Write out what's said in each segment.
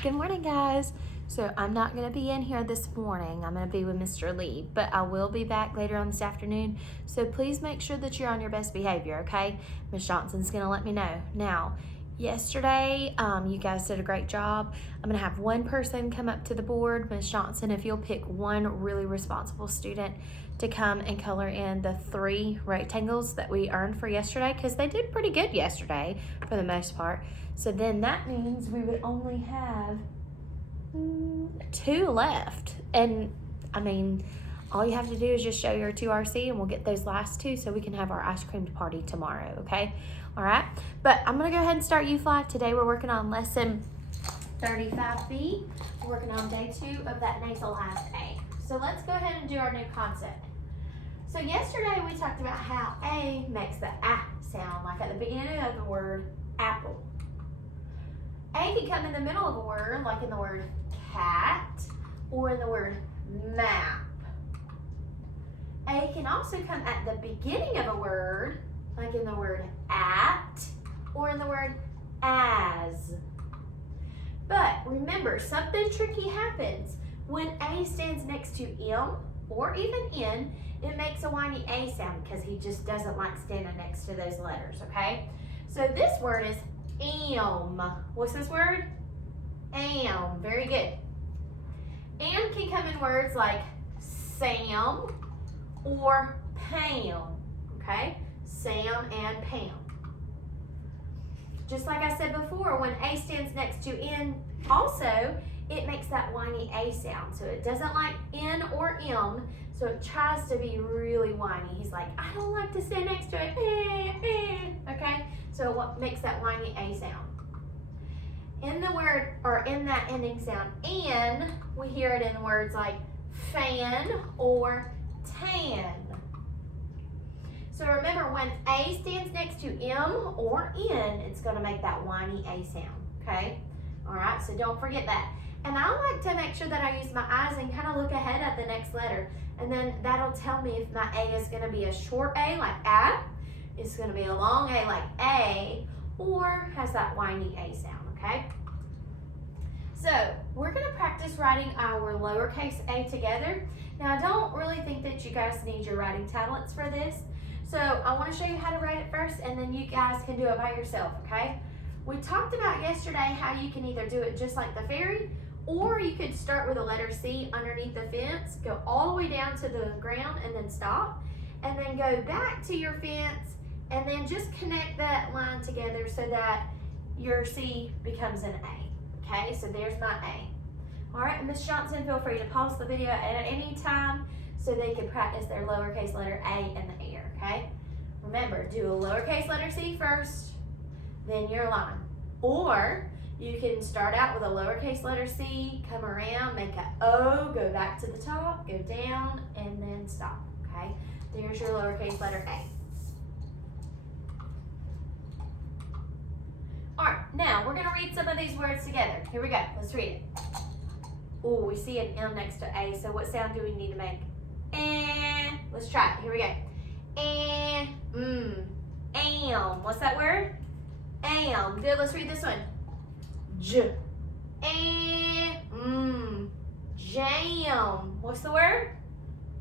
Good morning, guys. So I'm not going to be in here this morning. I'm going to be with Mr. Lee, but I will be back later on this afternoon. So please make sure that you're on your best behavior, okay? Miss Johnson's going to let me know. Now, yesterday, you guys did a great job. I'm going to have one person come up to the board. Miss Johnson, if you'll pick one really responsible student to come and color in the 3 rectangles that we earned for yesterday, because they did pretty good yesterday for the most part. So then that means we would only have 2 left. And I mean, all you have to do is just show your 2RC and we'll get those last 2 so we can have our ice cream party tomorrow, okay? All right, but I'm gonna go ahead and start UFLI. Today we're working on lesson 35B. We're working on day 2 of that nasalized A. So let's go ahead and do our new concept. So yesterday we talked about how A makes the A sound, like at the beginning of the word apple. A can come in the middle of a word, like in the word cat, or in the word map. A can also come at the beginning of a word, like in the word at, or in the word as. But remember, something tricky happens. When A stands next to M, or even N, it makes a whiny A sound because he just doesn't like standing next to those letters, okay? So this word is am. What's this word? Am. Very good. Am can come in words like Sam or Pam, okay? Sam and Pam. Just like I said before, when A stands next to N, also, it makes that whiny A sound. So it doesn't like N or M, so it tries to be really whiny. He's like, I don't like to stand next to it, okay? So what makes that whiny A sound? In the word, or in that ending sound, and, we hear it in words like fan or tan. So remember, when A stands next to M or N, it's gonna make that whiny A sound, okay? All right, so don't forget that. And I like to make sure that I use my eyes and kind of look ahead at the next letter. And then that'll tell me if my A is gonna be a short A like A, it's gonna be a long A like A, or has that whiny A sound, okay? So we're gonna practice writing our lowercase a together. Now I don't really think that you guys need your writing tablets for this. So I wanna show you how to write it first and then you guys can do it by yourself, okay? We talked about yesterday how you can either do it just like the fairy, or you could start with a letter C underneath the fence, go all the way down to the ground and then stop, and then go back to your fence and then just connect that line together so that your C becomes an A, okay? So there's my A. All right, Miss Johnson, feel free to pause the video at any time so they can practice their lowercase letter A in the air, okay? Remember, do a lowercase letter C first, then your line. Or you can start out with a lowercase letter C, come around, make an O, go back to the top, go down, and then stop, okay? There's your lowercase letter A. All right, now we're gonna read some of these words together. Here we go, let's read it. Oh, we see an M next to A, so what sound do we need to make? And, let's try it, here we go. And, am, what's that word? Am, good, let's read this one. J, and, jam, what's the word?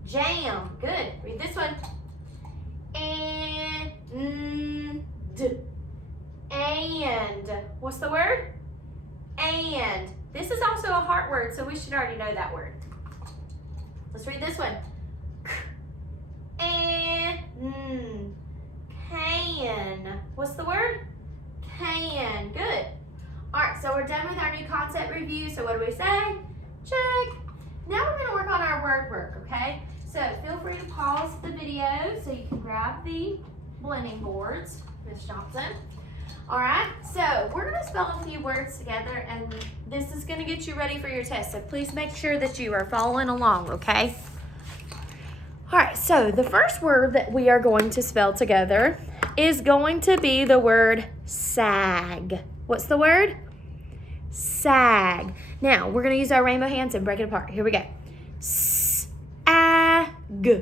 Jam, good, read this one. And, and, what's the word? And, this is also a heart word, so we should already know that word. Let's read this one. And, can, what's the word? Can, good. All right, so we're done with our new concept review. So what do we say? Check. Now we're gonna work on our word work, okay? So feel free to pause the video so you can grab the blending boards, Miss Johnson. All right, so we're gonna spell a few words together and this is gonna get you ready for your test. So please make sure that you are following along, okay? All right, so the first word that we are going to spell together is going to be the word sag. What's the word? Sag. Now, we're going to use our rainbow hands and break it apart. Here we go. S-A-G.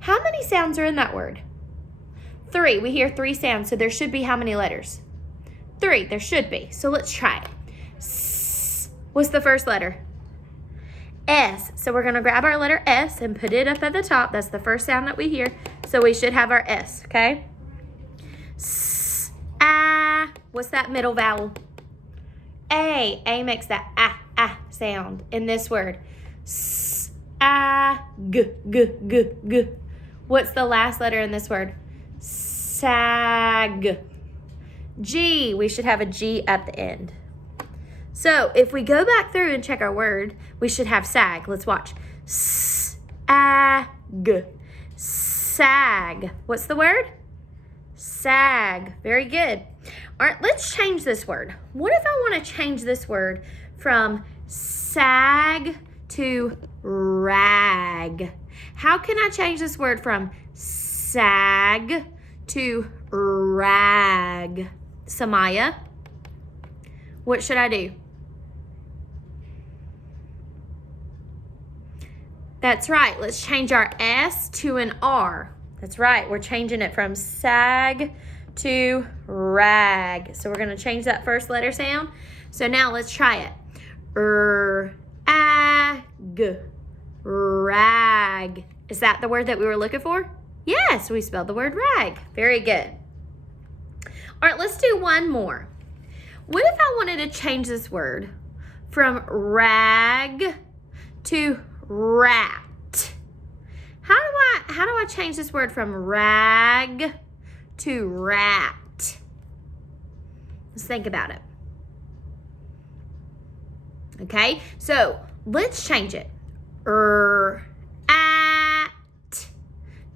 How many sounds are in that word? 3. We hear 3 sounds, so there should be how many letters? 3. There should be. So let's try it. S What's the first letter? S. So we're going to grab our letter S and put it up at the top. That's the first sound that we hear. So we should have our S, okay? S, ah. What's that middle vowel? A. A makes that ah sound in this word. S, ah, g, g, g, g. What's the last letter in this word? Sag. G. We should have a G at the end. So if we go back through and check our word, we should have sag. Let's watch. S-A-G. Sag. What's the word? Sag. Very good. All right, let's change this word. What if I want to change this word from sag to rag? How can I change this word from sag to rag? Samaya, what should I do? That's right. Let's change our S to an R. That's right. We're changing it from sag to rag. So we're going to change that first letter sound. So now let's try it. R-A-G. Rag. Is that the word that we were looking for? Yes, we spelled the word rag. Very good. All right, let's do one more. What if I wanted to change this word from rag to rat? How do I change this word from rag to rat? Let's think about it. Okay, so let's change it. At.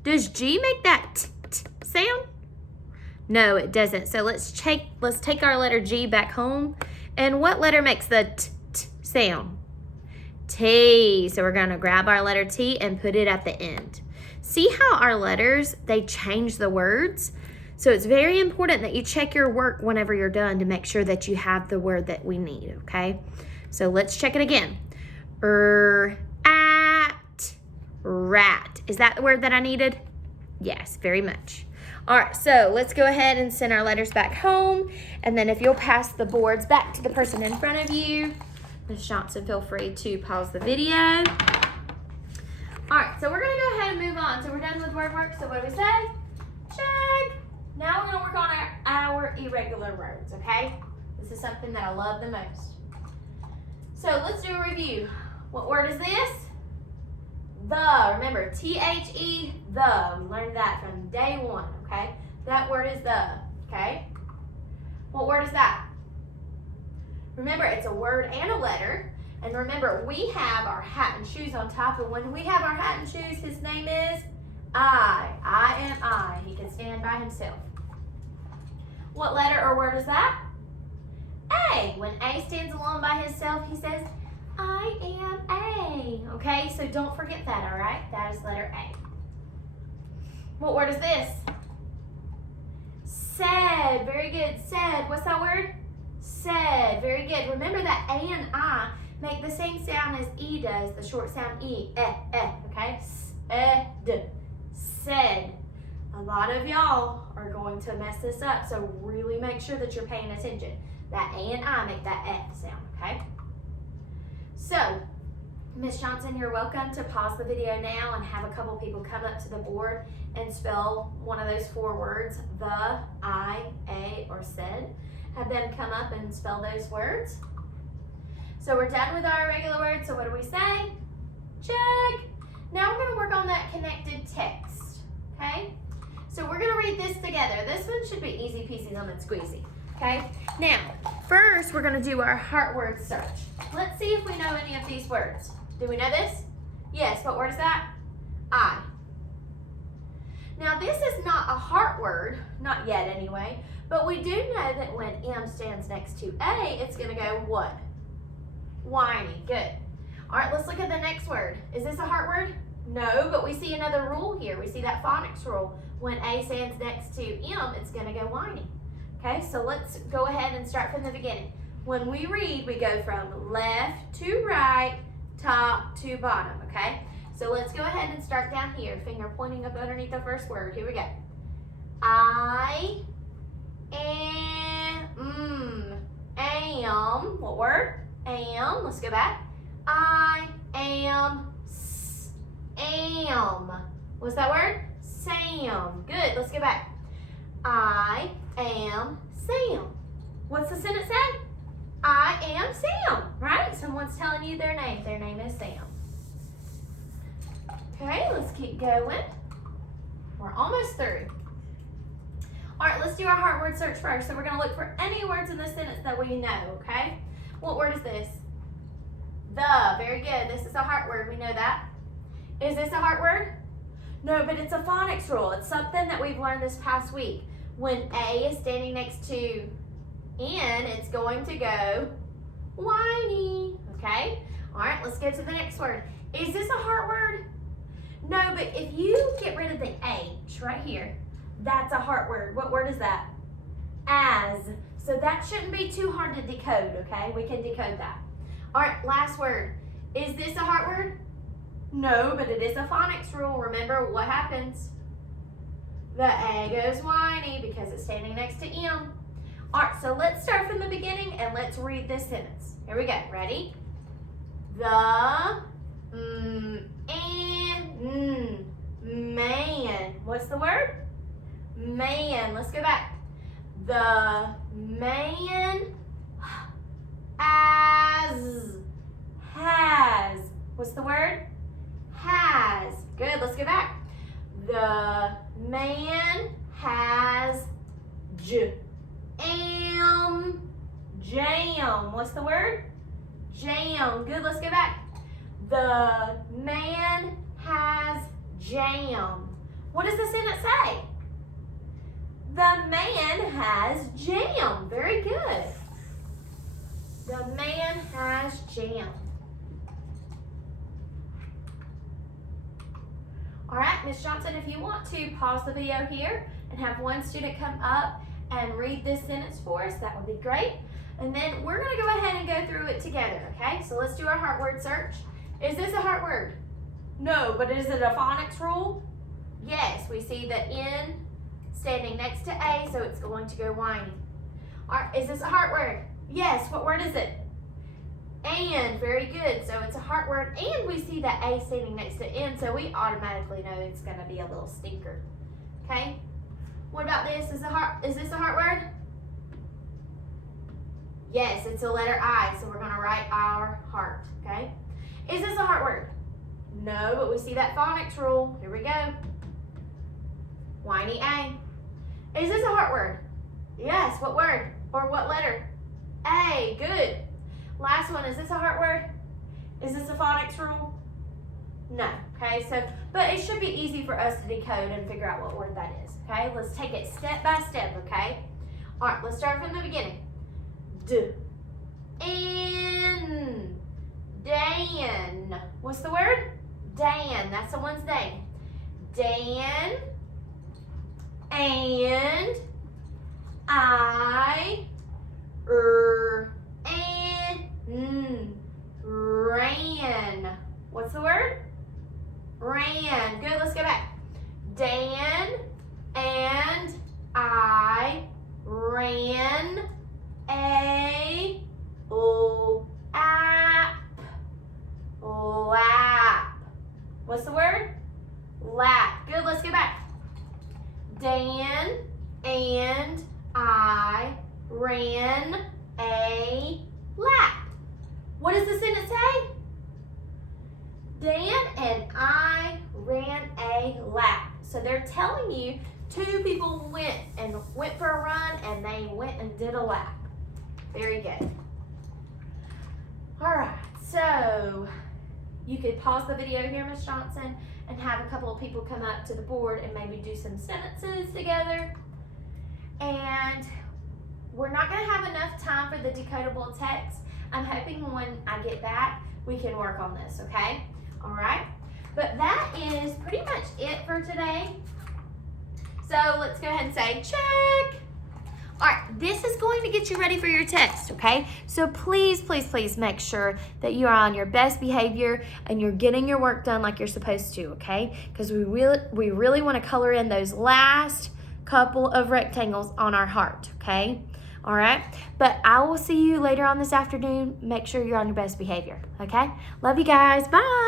Does G make that t sound? No, it doesn't. So let's take our letter G back home. And what letter makes the t sound? T. So we're going to grab our letter T and put it at the end. See how our letters, they change the words? So it's very important that you check your work whenever you're done to make sure that you have the word that we need, okay? So let's check it again. At, rat. Is that the word that I needed? Yes, very much. All right, so let's go ahead and send our letters back home. And then if you'll pass the boards back to the person in front of you, Ms. Johnson, feel free to pause the video. All right, so we're going to go ahead and move on. So we're done with word work. So what do we say? Check. Now we're going to work on our irregular words, okay? This is something that I love the most. So let's do a review. What word is this? The. Remember, T-H-E, the. We learned that from day one, okay? That word is the, okay? What word is that? Remember, it's a word and a letter. And remember, we have our hat and shoes on top. And when we have our hat and shoes, his name is I. I am I. He can stand by himself. What letter or word is that? A. When A stands alone by himself, he says, I am A. Okay, so don't forget that, all right? That is letter A. What word is this? Said. Very good. Said. What's that word? Said. Very good. Remember that A and I make the same sound as E does, the short sound E. Okay? Said. Said. A lot of y'all are going to mess this up, so really make sure that you're paying attention. That A and I make that sound, okay? So, Ms. Johnson, you're welcome to pause the video now and have a couple people come up to the board and spell one of those four words, the, I, a, or said. Have them come up and spell those words. So we're done with our irregular words, so what do we say? Check. Now we're gonna work on that connected text, okay? So we're gonna read this together. This one should be easy peasy lemon squeezy, okay? Now, first we're gonna do our heart word search. Let's see if we know any of these words. Do we know this? Yes, what word is that? I. Now this is not a heart word, not yet anyway, but we do know that when M stands next to A, it's gonna go what? Whiny, good. All right, let's look at the next word. Is this a heart word? No, but we see another rule here. We see that phonics rule. When A stands next to M, it's gonna go whiny. Okay, so let's go ahead and start from the beginning. When we read, we go from left to right, top to bottom, okay? So let's go ahead and start down here, finger pointing up underneath the first word. Here we go. Am, what word? am. Let's go back. I am am. What's that word? Sam. Good. Let's go back. I am Sam. What's the sentence say? I am Sam, right? Someone's telling you their name. Their name is Sam. Okay, let's keep going. We're almost through. All right, let's do our heart word search first. So we're going to look for any words in this sentence that we know, okay? What word is this? The. Very good. This is a heart word. We know that. Is this a heart word? No, but it's a phonics rule. It's something that we've learned this past week. When A is standing next to N, it's going to go whiny, okay? All right, let's go to the next word. Is this a heart word? No, but if you get rid of the H right here, that's a heart word. What word is that? As. So that shouldn't be too hard to decode, okay? We can decode that. All right, last word. Is this a heart word? No, but it is a phonics rule. Remember what happens? The A goes whiny because it's standing next to M. All right, so let's start from the beginning and let's read this sentence. Here we go. Ready? The man. What's the word? Man. Let's go back. The man has. What's the word? Has. Good. Let's go back. The man has jam. What's the word? Jam. Good. Let's go back. The man has jam. What does the sentence say? The man has jam. Very good. The man has jam. All right, Miss Johnson, if you want to pause the video here and have one student come up and read this sentence for us, that would be great. And then we're going to go ahead and go through it together, okay? So let's do our heart word search. Is this a heart word? No, but is it a phonics rule? Yes, we see the N standing next to A, so it's going to go whiny. All right, is this a heart word? Yes, what word is it? And. Very good. So it's a heart word, and we see that A standing next to N, so we automatically know it's going to be a little stinker. Okay? What about this? Is this a heart word? Yes, it's a letter I, so we're going to write our heart. Okay? Is this a heart word? No, but we see that phonics rule. Here we go. Whiny A. Is this a heart word? Yes. What word? Or what letter? A. Good. Last one, is this a heart word? Is this a phonics rule? No, okay, so, but it should be easy for us to decode and figure out what word that is, okay? Let's take it step by step, okay? All right, let's start from the beginning. N. Dan. What's the word? Dan, that's someone's name. Dan. And. I. Ran. What's the word? Ran. Good, let's go back. Dan and I ran a lap. What's the word? Lap. Good, let's go back. Dan and I ran a lap. What does the sentence say? Dan and I ran a lap. So they're telling you two people went for a run and they went and did a lap. Very good. All right, so you could pause the video here, Miss Johnson, and have a couple of people come up to the board and maybe do some sentences together. And we're not going to have enough time for the decodable text. I'm hoping when I get back, we can work on this, okay? All right? But that is pretty much it for today. So let's go ahead and say check. All right, this is going to get you ready for your test, okay? So please, please, please make sure that you are on your best behavior and you're getting your work done like you're supposed to, okay? Because we really want to color in those last couple of rectangles on our heart, okay? All right? But I will see you later on this afternoon. Make sure you're on your best behavior, okay? Love you guys. Bye.